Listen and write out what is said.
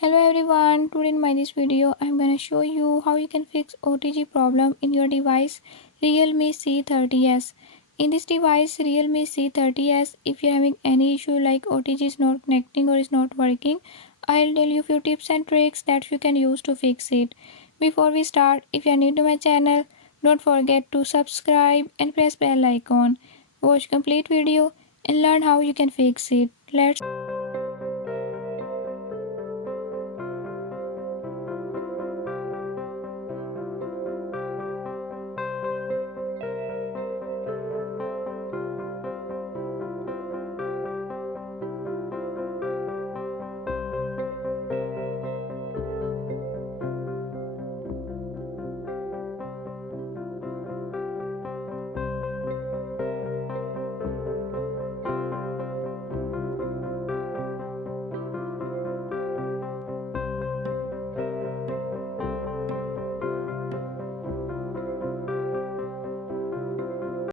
Hello everyone, today in this video I'm gonna show you how you can fix OTG problem in your device Realme C30s. In this device Realme C30s, if you're having any issue like OTG is not connecting or is not working, I'll tell you few tips and tricks that you can use to fix it. Before we start, if you're new to my channel, don't forget to subscribe and press bell icon. Watch complete video and learn how you can fix it. Let's